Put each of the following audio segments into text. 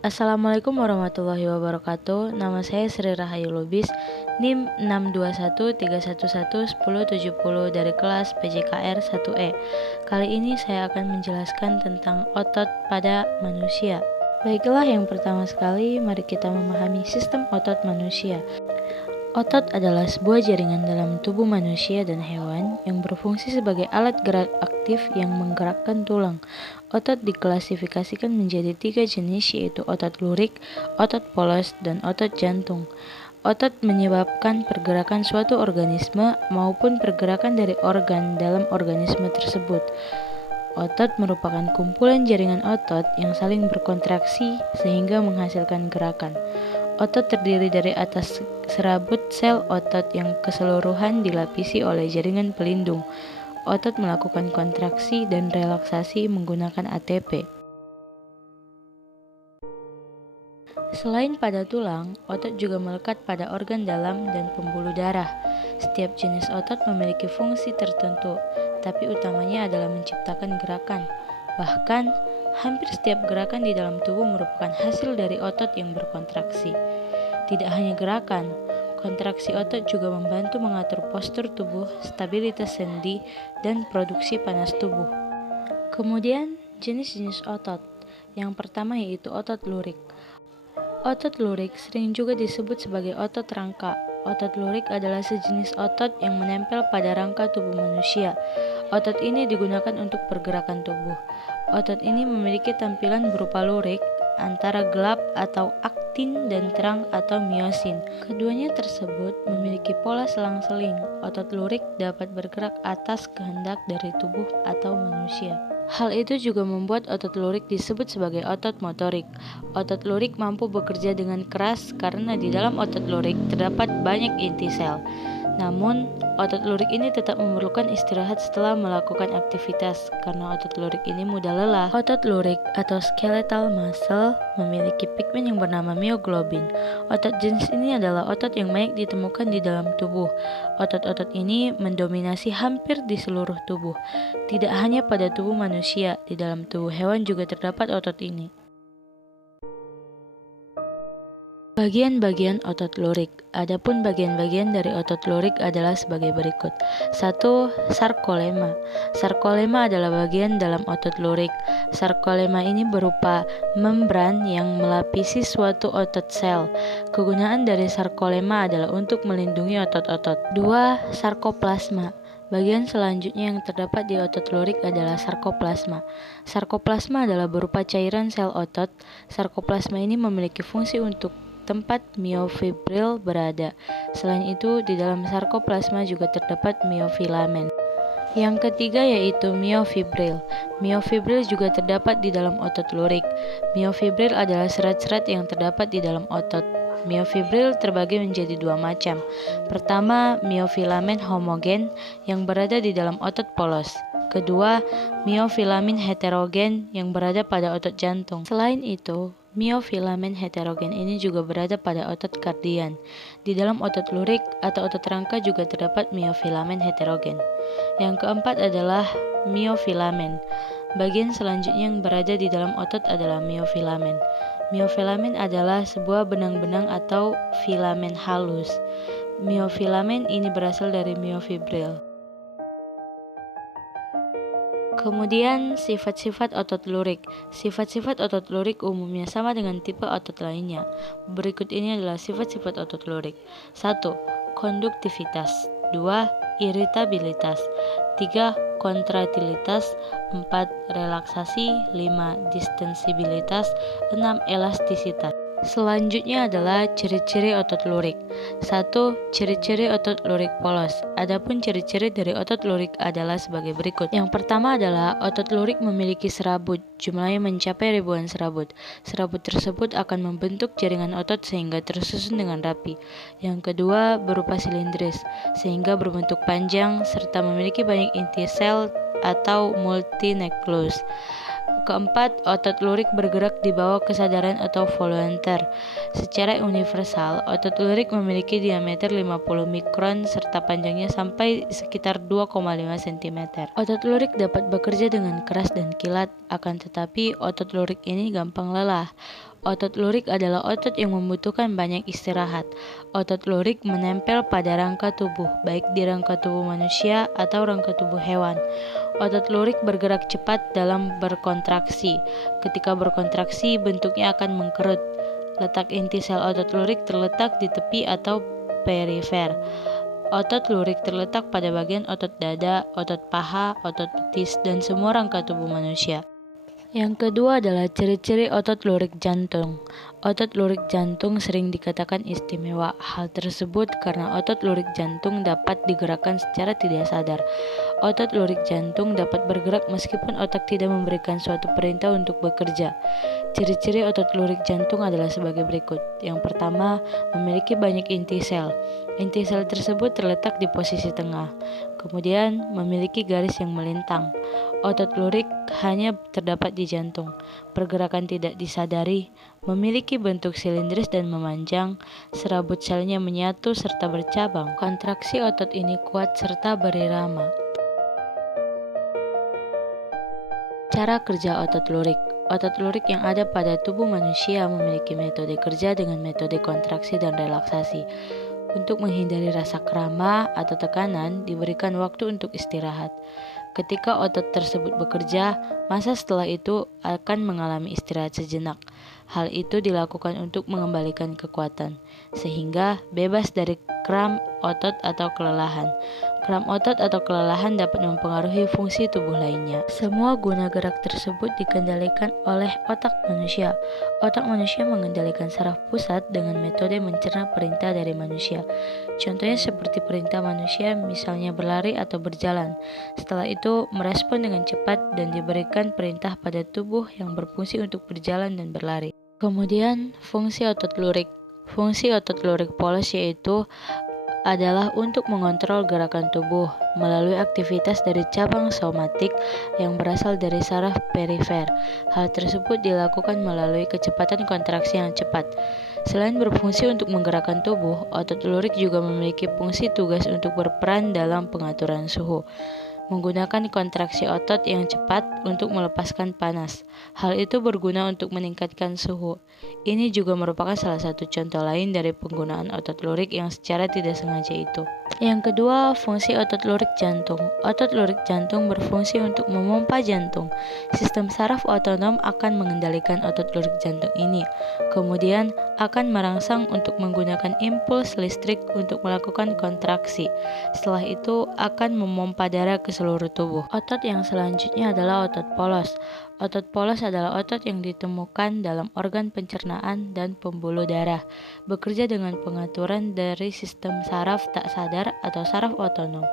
Assalamualaikum warahmatullahi wabarakatuh. Nama saya Sri Rahayu Lubis, NIM 62131111070 dari kelas PJKR 1E. Kali ini saya akan menjelaskan tentang otot pada manusia. Baiklah, yang pertama sekali mari kita memahami sistem otot manusia. Otot adalah sebuah jaringan dalam tubuh manusia dan hewan yang berfungsi sebagai alat gerak aktif yang menggerakkan tulang. Otot diklasifikasikan menjadi 3 jenis, yaitu otot lurik, otot polos, dan otot jantung. Otot menyebabkan pergerakan suatu organisme maupun pergerakan dari organ dalam organisme tersebut. Otot merupakan kumpulan jaringan otot yang saling berkontraksi sehingga menghasilkan gerakan. Otot terdiri dari atas serabut sel otot yang keseluruhan dilapisi oleh jaringan pelindung. Otot melakukan kontraksi dan relaksasi menggunakan ATP. Selain pada tulang, otot juga melekat pada organ dalam dan pembuluh darah. Setiap jenis otot memiliki fungsi tertentu, tapi utamanya adalah menciptakan gerakan. Bahkan, hampir setiap gerakan di dalam tubuh merupakan hasil dari otot yang berkontraksi. Tidak hanya gerakan, kontraksi otot juga membantu mengatur postur tubuh, stabilitas sendi, dan produksi panas tubuh. Kemudian, jenis-jenis otot. Yang pertama yaitu otot lurik. Otot lurik sering juga disebut sebagai otot rangka. Otot lurik adalah sejenis otot yang menempel pada rangka tubuh manusia. Otot ini digunakan untuk pergerakan tubuh. Otot ini memiliki tampilan berupa lurik, antara gelap atau aktin dan terang atau miosin. Keduanya tersebut memiliki pola selang-seling. Otot lurik dapat bergerak atas kehendak dari tubuh atau manusia. Hal itu juga membuat otot lurik disebut sebagai otot motorik. Otot lurik mampu bekerja dengan keras karena di dalam otot lurik terdapat banyak inti sel. Namun, otot lurik ini tetap memerlukan istirahat setelah melakukan aktivitas karena otot lurik ini mudah lelah. Otot lurik atau skeletal muscle memiliki pigmen yang bernama myoglobin. Otot jenis ini adalah otot yang banyak ditemukan di dalam tubuh. Otot-otot ini mendominasi hampir di seluruh tubuh. Tidak hanya pada tubuh manusia, di dalam tubuh hewan juga terdapat otot ini. Bagian-bagian otot lurik. Adapun bagian-bagian dari otot lurik adalah sebagai berikut. 1. Sarkolema. Sarkolema adalah bagian dalam otot lurik. Sarkolema ini berupa membran yang melapisi suatu otot sel. Kegunaan dari sarkolema adalah untuk melindungi otot-otot. 2. Sarkoplasma. Bagian selanjutnya yang terdapat di otot lurik adalah sarkoplasma. Sarkoplasma adalah berupa cairan sel otot. Sarkoplasma ini memiliki fungsi untuk tempat miofibril berada. Selain itu, di dalam sarkoplasma juga terdapat miofilamen. Yang ketiga yaitu miofibril. Miofibril juga terdapat di dalam otot lurik. Miofibril adalah serat-serat yang terdapat di dalam otot. Miofibril terbagi menjadi 2 macam. Pertama, miofilamen homogen yang berada di dalam otot polos. Kedua, miofilamen heterogen yang berada pada otot jantung. Selain itu, miofilamen heterogen ini juga berada pada otot kardian. Di dalam otot lurik atau otot rangka juga terdapat miofilamen heterogen. Yang keempat adalah miofilamen. Bagian selanjutnya yang berada di dalam otot adalah miofilamen. Miofilamen adalah sebuah benang-benang atau filamen halus. Miofilamen ini berasal dari miofibril. Kemudian, sifat-sifat otot lurik. Sifat-sifat otot lurik umumnya sama dengan tipe otot lainnya. Berikut ini adalah sifat-sifat otot lurik. 1. Konduktivitas. 2. Iritabilitas. 3. Kontratilitas. 4. Relaksasi. 5. Distensibilitas. 6. Elastisitas. Selanjutnya adalah ciri-ciri otot lurik. 1. Ciri-ciri otot lurik polos. Adapun ciri-ciri dari otot lurik adalah sebagai berikut. Yang pertama adalah otot lurik memiliki serabut. Jumlahnya mencapai ribuan serabut. Serabut tersebut akan membentuk jaringan otot sehingga tersusun dengan rapi. Yang kedua berupa silindris, sehingga berbentuk panjang serta memiliki banyak inti sel atau multinukleus. Keempat, otot lurik bergerak di bawah kesadaran atau volunteer. Secara universal, otot lurik memiliki diameter 50 mikron serta panjangnya sampai sekitar 2,5 cm. Otot lurik dapat bekerja dengan keras dan kilat, akan tetapi otot lurik ini gampang lelah. Otot lurik adalah otot yang membutuhkan banyak istirahat. Otot lurik menempel pada rangka tubuh, baik di rangka tubuh manusia atau rangka tubuh hewan. Otot lurik bergerak cepat dalam berkontraksi. Ketika berkontraksi, bentuknya akan mengkerut. Letak inti sel otot lurik terletak di tepi atau perifer. Otot lurik terletak pada bagian otot dada, otot paha, otot betis, dan semua rangka tubuh manusia. Yang kedua adalah ciri-ciri otot lurik jantung. Otot lurik jantung sering dikatakan istimewa. Hal tersebut karena otot lurik jantung dapat digerakkan secara tidak sadar. Otot lurik jantung dapat bergerak meskipun otak tidak memberikan suatu perintah untuk bekerja. Ciri-ciri otot lurik jantung adalah sebagai berikut. Yang pertama, memiliki banyak inti sel. Inti sel tersebut terletak di posisi tengah. Kemudian, memiliki garis yang melintang. Otot lurik hanya terdapat di jantung. Pergerakan tidak disadari, memiliki bentuk silindris dan memanjang, serabut selnya menyatu serta bercabang. Kontraksi otot ini kuat serta berirama. Cara kerja otot lurik. Otot lurik yang ada pada tubuh manusia memiliki metode kerja dengan metode kontraksi dan relaksasi. Untuk menghindari rasa krama atau tekanan, diberikan waktu untuk istirahat. Ketika otot tersebut bekerja, masa setelah itu akan mengalami istirahat sejenak. Hal itu dilakukan untuk mengembalikan kekuatan, sehingga bebas dari kram otot atau kelelahan. Kram otot atau kelelahan dapat mempengaruhi fungsi tubuh lainnya. Semua guna gerak tersebut dikendalikan oleh otak manusia. Otak manusia mengendalikan saraf pusat dengan metode mencerna perintah dari manusia. Contohnya seperti perintah manusia, misalnya berlari atau berjalan. Setelah itu merespon dengan cepat dan diberikan perintah pada tubuh yang berfungsi untuk berjalan dan berlari. Kemudian fungsi otot lurik. Fungsi otot lurik polos yaitu adalah untuk mengontrol gerakan tubuh melalui aktivitas dari cabang somatik yang berasal dari saraf perifer. Hal tersebut dilakukan melalui kecepatan kontraksi yang cepat. Selain berfungsi untuk menggerakkan tubuh, otot lurik juga memiliki fungsi tugas untuk berperan dalam pengaturan suhu. Menggunakan kontraksi otot yang cepat untuk melepaskan panas. Hal itu berguna untuk meningkatkan suhu. Ini juga merupakan salah satu contoh lain dari penggunaan otot lurik yang secara tidak sengaja itu. Yang kedua, fungsi otot lurik jantung. Otot lurik jantung berfungsi untuk memompa jantung. Sistem saraf otonom akan mengendalikan otot lurik jantung ini. Kemudian akan merangsang untuk menggunakan impuls listrik untuk melakukan kontraksi. Setelah itu akan memompa darah ke seluruh tubuh. Otot yang selanjutnya adalah otot polos. Otot polos adalah otot yang ditemukan dalam organ pencernaan dan pembuluh darah, bekerja dengan pengaturan dari sistem saraf tak sadar atau saraf otonom.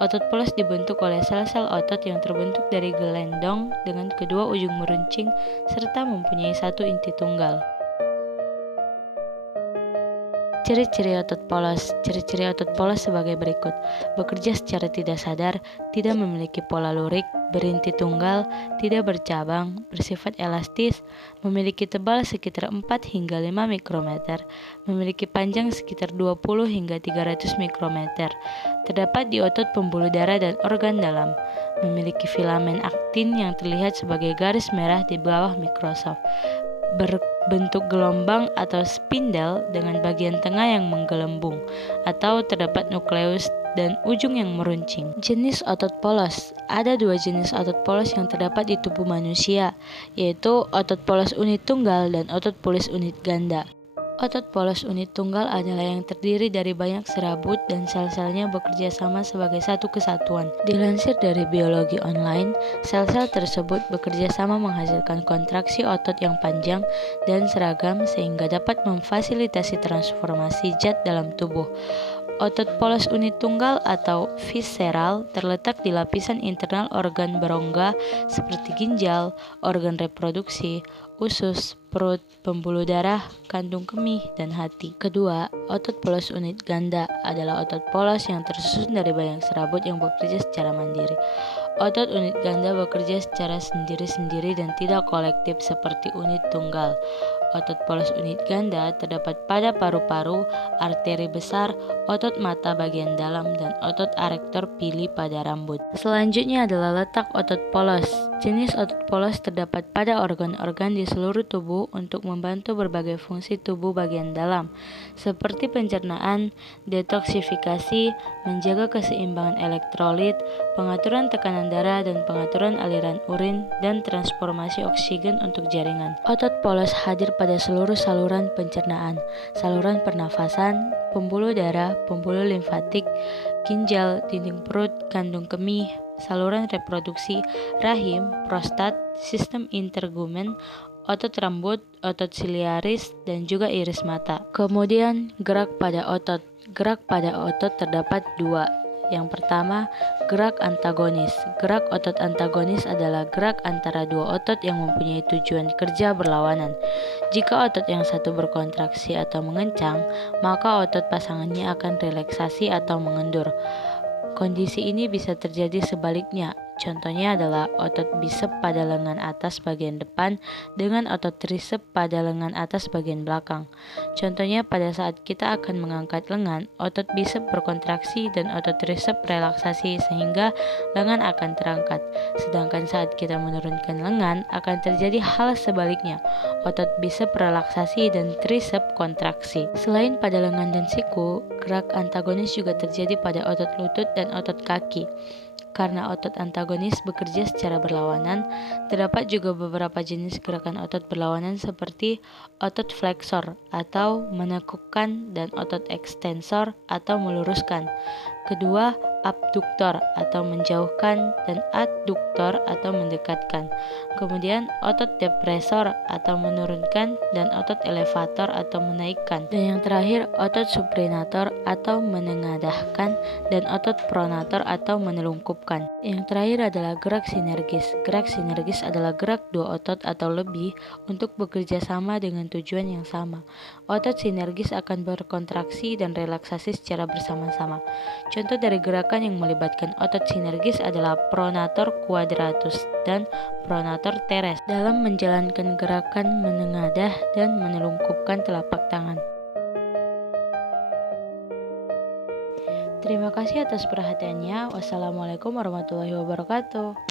Otot polos dibentuk oleh sel-sel otot yang terbentuk dari gelendong dengan kedua ujung meruncing serta mempunyai satu inti tunggal. Ciri-ciri otot polos. Ciri-ciri otot polos sebagai berikut. Bekerja secara tidak sadar, tidak memiliki pola lurik, berinti tunggal, tidak bercabang, bersifat elastis, memiliki tebal sekitar 4 hingga 5 mikrometer, memiliki panjang sekitar 20 hingga 300 mikrometer, terdapat di otot pembuluh darah dan organ dalam, memiliki filamen aktin yang terlihat sebagai garis merah di bawah mikroskop, berbentuk gelombang atau spindel dengan bagian tengah yang menggelembung, atau terdapat nukleus dan ujung yang meruncing. Jenis otot polos. Ada 2 jenis otot polos yang terdapat di tubuh manusia, yaitu otot polos unit tunggal dan otot polos unit ganda. Otot polos unit tunggal adalah yang terdiri dari banyak serabut dan sel-selnya bekerja sama sebagai satu kesatuan. Dilansir dari biologi online, sel-sel tersebut bekerja sama menghasilkan kontraksi otot yang panjang dan seragam sehingga dapat memfasilitasi transformasi zat dalam tubuh. Otot polos unit tunggal atau visceral terletak di lapisan internal organ berongga seperti ginjal, organ reproduksi, usus, perut, pembuluh darah, kantung kemih, dan hati. Kedua, otot polos unit ganda adalah otot polos yang tersusun dari banyak serabut yang bekerja secara mandiri. Otot unit ganda bekerja secara sendiri-sendiri dan tidak kolektif seperti unit tunggal. otot polos unit ganda terdapat pada paru-paru, arteri besar, otot mata bagian dalam, dan otot arektor pili pada rambut. Selanjutnya adalah letak otot polos. Jenis otot polos terdapat pada organ-organ di seluruh tubuh untuk membantu berbagai fungsi tubuh bagian dalam, seperti pencernaan, detoksifikasi, menjaga keseimbangan elektrolit, pengaturan tekanan darah dan pengaturan aliran urin, dan transformasi oksigen untuk jaringan. Otot polos hadir pada seluruh saluran pencernaan, saluran pernafasan, pembuluh darah, pembuluh limfatik, ginjal, dinding perut, kandung kemih, saluran reproduksi, rahim, prostat, sistem intergumen, otot rambut, otot siliaris, dan juga iris mata. Kemudian, gerak pada otot. Gerak pada otot terdapat dua. Yang pertama, gerak antagonis. Gerak otot antagonis adalah gerak antara dua otot yang mempunyai tujuan kerja berlawanan. Jika otot yang satu berkontraksi atau mengencang, maka otot pasangannya akan relaksasi atau mengendur. Kondisi ini bisa terjadi sebaliknya. Contohnya adalah otot bisep pada lengan atas bagian depan dengan otot trisep pada lengan atas bagian belakang. Contohnya pada saat kita akan mengangkat lengan, otot bisep berkontraksi dan otot trisep relaksasi sehingga lengan akan terangkat. Sedangkan saat kita menurunkan lengan akan terjadi hal sebaliknya. Otot bisep relaksasi dan trisep kontraksi. Selain pada lengan dan siku, gerak antagonis juga terjadi pada otot lutut dan otot kaki. Karena otot antagonis bekerja secara berlawanan, terdapat juga beberapa jenis gerakan otot berlawanan seperti otot fleksor atau menekukkan dan otot ekstensor atau meluruskan. Kedua, abduktor atau menjauhkan dan adduktor atau mendekatkan. Kemudian otot depresor atau menurunkan dan otot elevator atau menaikkan. Dan yang terakhir, otot suprinator atau menengadahkan dan otot pronator atau menelungkupkan. Yang terakhir adalah gerak sinergis. Gerak sinergis adalah gerak dua otot atau lebih untuk bekerja sama dengan tujuan yang sama. Otot sinergis akan berkontraksi dan relaksasi secara bersama-sama. Contoh dari gerakan yang melibatkan otot sinergis adalah pronator quadratus dan pronator teres dalam menjalankan gerakan menengadah dan menelungkupkan telapak tangan. Terima kasih atas perhatiannya. Wassalamualaikum warahmatullahi wabarakatuh.